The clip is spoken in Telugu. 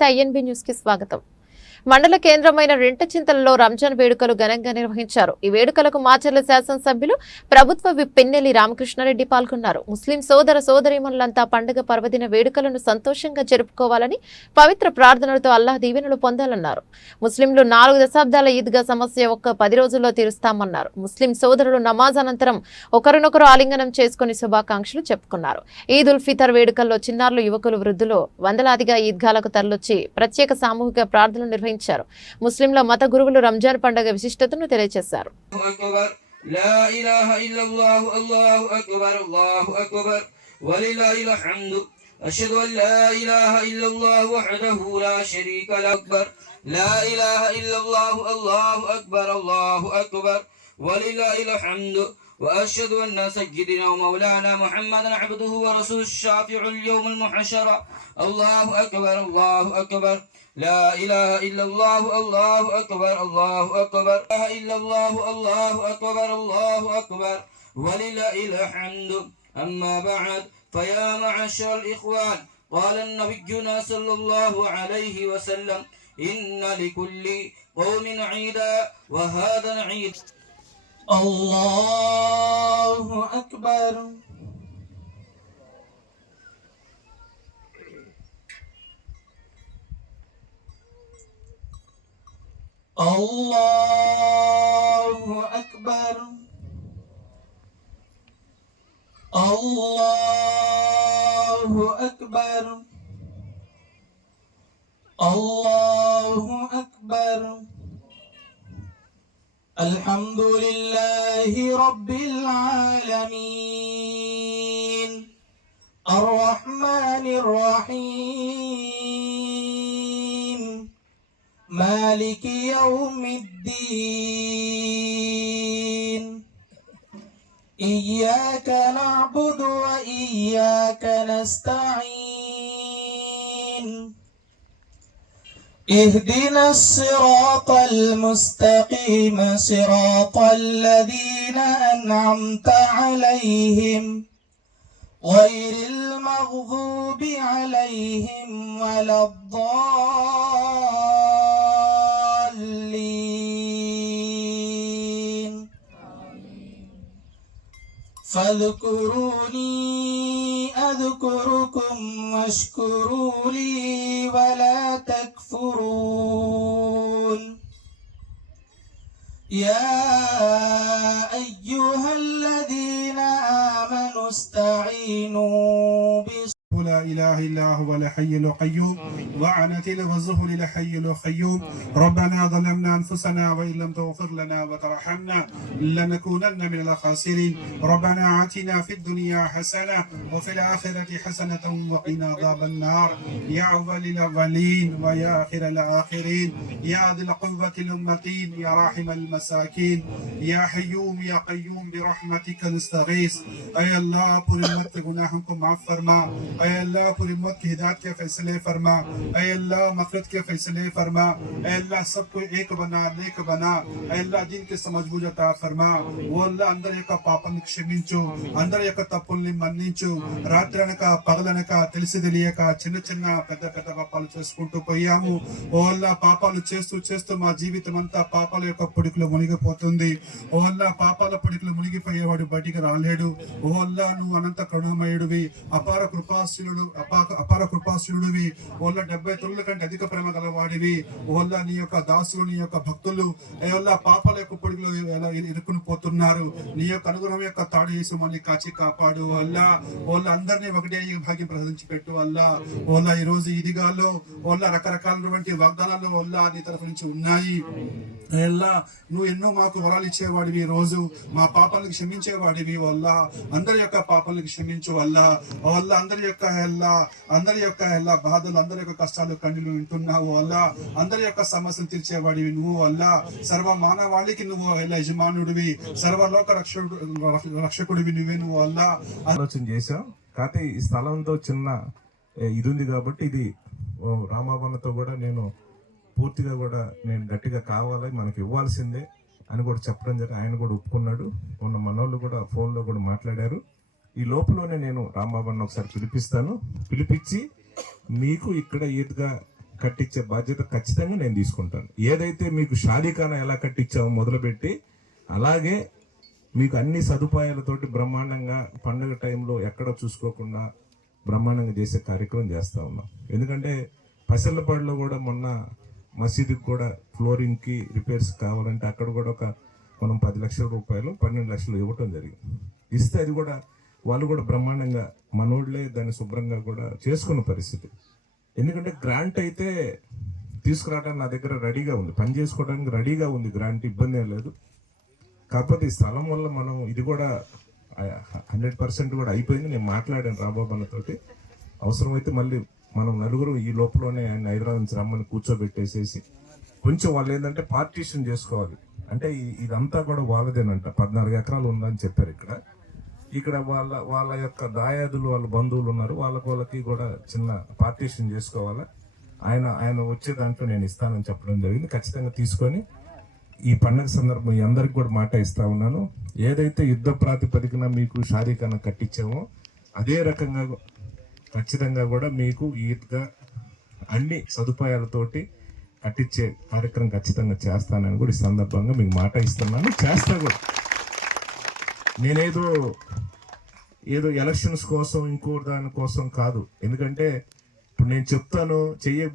నమస్తే ఐఎన్బి న్యూస్ కి స్వాగతం. మండల కేంద్రమైన రెంటచింతలలో రంజాన్ వేడుకలు ఘనంగా నిర్వహించారు. ఈ వేడుకలకు మాచర్ల శాసనసభ్యులు ప్రభుత్వ విప్ పెన్నెల్లి రామకృష్ణారెడ్డి పాల్గొన్నారు. ముస్లిం సోదర సోదరీమణులంతా పండుగ పర్వదిన వేడుకలను సంతోషంగా జరుపుకోవాలని పవిత్ర ప్రార్థనలతో అల్లాహ్ దీవెనలు పొందాలన్నారు. ముస్లింలు 4 దశాబ్దాల ఈద్గా సమస్య ఒక్క 10 రోజుల్లో తీరుస్తామన్నారు. ముస్లిం సోదరులు నమాజ్ అనంతరం ఒకరినొకరు ఆలింగనం చేసుకుని శుభాకాంక్షలు చెప్పుకున్నారు. ఈద్ ఉల్ ఫితర్ వేడుకల్లో చిన్నారులు, యువకులు, వృద్ధులు వందలాదిగా ఈద్గాలకు తరలివచ్చి ప్రత్యేక సామూహిక ప్రార్థనలు నిర్వహించారు. ముస్లింల మత గురువులు రంజాన్ పండుగ విశిష్టతను తెలియజేశారు. أشهد أن لا إله إلا الله وحده لا شريك له أكبر لا إله إلا الله الله أكبر الله أكبر ولله الحمد وأشهد أن سيدنا ومولانا محمدا عبده ورسوله الشافع اليوم المحشر الله أكبر الله أكبر لا إله إلا الله الله أكبر الله أكبر لا إله إلا الله الله أكبر الله أكبر ولله الحمد. أما بعد فيا معشر الإخوان قال نبينا صلى الله عليه وسلم إن لكل قوم عيدا وهذا العيد. الله أكبر. الله أكبر. الله أكبر. الله أكبر. الحمد لله رب العالمين الرحمن الرحيم مالك يوم الدين إياك نعبد وإياك نستعين اهدنا الصراط المستقيم صراط الذين أنعمت عليهم غير المغضوب عليهم ولا الضالين فاذكروني أذكركم واشكروا لي ولا تكفرون. يا أيها الذين آمنوا استعينوا لا إله إلا هو الحي القيوم وعنت الظهر الحي القيوم ربنا ظلمنا أنفسنا وإن لم تغفر لنا وترحمنا لنكونن من الخاسرين ربنا آتنا في الدنيا حسنة وفي الآخرة حسنة وقنا عذاب النار يا أول الأولين ويا آخر الآخرين يا ذي القوة المتين يا راحم المساكين يا حيوم يا قيوم برحمتك نستغيث. أي الله पूरी उम्मत के गुनाहों को माफ फरमा. ऐ अल्लाह पूरी उम्मत की हिदायत के फैसले फरमा. ऐ अल्लाह मग़फ़िरत के फैसले फरमा. ऐ अल्लाह सबको एक बना, नेक बना. ऐ अल्लाह जिन के समझ बूझ अता फरमा. वो अल्लाह अंदर యొక్క పాపాన్ని క్షమించు, అందరి యొక్క తప్పుల్ని మన్నించు. రాత్రనక పగలనక తెలిసి తెలియక చిన్న చిన్న పెద్ద పెద్ద పాపాలు చేసుకుంటూ పోయాము. ఓ అల్లాహ్ పాపాలు చేస్తూ చేస్తూ మా జీవితం అంతా పాపాల యొక్క పొడికలో మునిగిపోతుంది. ఓ అల్లాహ్ పాపాల పొడికలో మునిగిపోయేవాడు బయటికి రాలేడు. ఓ అల్లాహ్ నువ్వు అనంత కరుణామయుడివి, అపార కృపాశీలుడివి. ఓళ్ళ 70 తొలుల కంటే అధిక ప్రేమ గలవాడివి. ఓళ్ళ నీ యొక్క దాసులు, నీ యొక్క భక్తులు ఏళ్ళ పాపాల యొక్క పొడిలో ఎలా ఇరుక్కుని పోతున్నారు. నీ యొక్క అనుగ్రహం యొక్క తాడు వేసి మళ్ళీ కాచి కాపాడు అల్లా. ఓళ్ళ అందరినీ ఒకటే భాగ్యం ప్రసాదించి పెట్టు అల్లా. ఓళ్ళ ఈ రోజు ఇదిగాలో ఓళ్ళ రకరకాలైనటువంటి వాగ్దానాలు ఓళ్ళ నీ తరఫు నుంచి ఉన్నాయి. అల్లా నువ్వు ఎన్నో మాకు వరాలు ఇచ్చేవాడివి. ఈ రోజు మా పాపాలను క్షమించేవాడివి. వల్ల అందరి యొక్క పాపాలను క్షమించు వల్ల వల్ల అందరి యొక్క బాధలు, అందరి యొక్క కష్టాలు కన్నీళ్లు వింటున్నావు వల్ల అందరి యొక్క సమస్యలు తీర్చేవాడివి నువ్వు వల్ల. సర్వ మానవాళికి నువ్వు యజమానుడివి, సర్వలోక రక్షకుడివి నువ్వే నువ్వు వల్ల ఆలోచన చేశాం. కాకపోతే ఈ స్థలంతో చిన్న ఇది ఉంది కాబట్టి ఇది రామాబన్నతో కూడా నేను పూర్తిగా కూడా నేను గట్టిగా కావాలి, మనకి ఇవ్వాల్సిందే అని కూడా చెప్పడం జరిగింది. ఆయన కూడా ఒప్పుకున్నాడు. మొన్న మనోళ్ళు కూడా ఫోన్లో కూడా మాట్లాడారు. ఈ లోపలనే నేను రాంబాబుని ఒకసారి పిలిపిస్తాను. పిలిపించి మీకు ఇక్కడ ఈద్గా కట్టించే బాధ్యత ఖచ్చితంగా నేను తీసుకుంటాను. ఏదైతే మీకు షాదీఖానా ఎలా కట్టించామో మొదలుపెట్టి అలాగే మీకు అన్ని సదుపాయాలతోటి బ్రహ్మాండంగా పండుగ టైంలో ఎక్కడ చూసుకోకుండా బ్రహ్మాండంగా చేసే కార్యక్రమం చేస్తా ఉన్నాం. ఎందుకంటే పసర్లపాడులో కూడా మొన్న మసీదుకి కూడా ఫ్లోరింగ్కి రిపేర్స్ కావాలంటే అక్కడ కూడా మనం 10 లక్షల రూపాయలు 12 లక్షలు ఇవ్వటం జరిగింది. ఇస్తే అది కూడా వాళ్ళు కూడా బ్రహ్మాండంగా మనోళ్ళే దాన్ని శుభ్రంగా కూడా చేసుకున్న పరిస్థితి. ఎందుకంటే గ్రాంట్ అయితే తీసుకురావడానికి నా దగ్గర రెడీగా ఉంది, పని చేసుకోవడానికి రెడీగా ఉంది, గ్రాంట్ ఇబ్బంది ఏం లేదు. కాకపోతే ఈ స్థలం వల్ల మనం ఇది కూడా 100% కూడా అయిపోయింది. నేను మాట్లాడాను రాంబాబు అన్నతోటి, అవసరమైతే మళ్ళీ మనం నలుగురు ఈ లోపలనే ఆయన హైదరాబాద్ నుంచి రమ్మని కూర్చోబెట్టేసేసి కొంచెం వాళ్ళు ఏంటంటే పార్టీషన్ చేసుకోవాలి. అంటే ఇదంతా కూడా వాళ్ళదేనంట, 14 ఎకరాలు ఉందని చెప్పారు. ఇక్కడ వాళ్ళ యొక్క దాయాదులు వాళ్ళ బంధువులు ఉన్నారు, వాళ్ళకి కూడా చిన్న పార్టీషన్ చేసుకోవాలి. ఆయన వచ్చే దాంట్లో నేను ఇస్తానని చెప్పడం జరిగింది. ఖచ్చితంగా తీసుకొని ఈ పండుగ సందర్భం మీ అందరికి కూడా మాట ఇస్తా ఉన్నాను. ఏదైతే యుద్ధ ప్రాతిపదికన మీకు షాదీఖానా కట్టించామో అదే రకంగా ఖచ్చితంగా కూడా మీకు ఈద్గా అన్ని సదుపాయాలతోటి కట్టించే కార్యక్రమం ఖచ్చితంగా చేస్తానని కూడా ఈ సందర్భంగా మీకు మాట ఇస్తున్నాను. చేస్తా కూడా. నేనేదో ఎలక్షన్స్ కోసం ఇంకో దాని కోసం కాదు. ఎందుకంటే ఇప్పుడు నేను చెప్తాను చెయ్య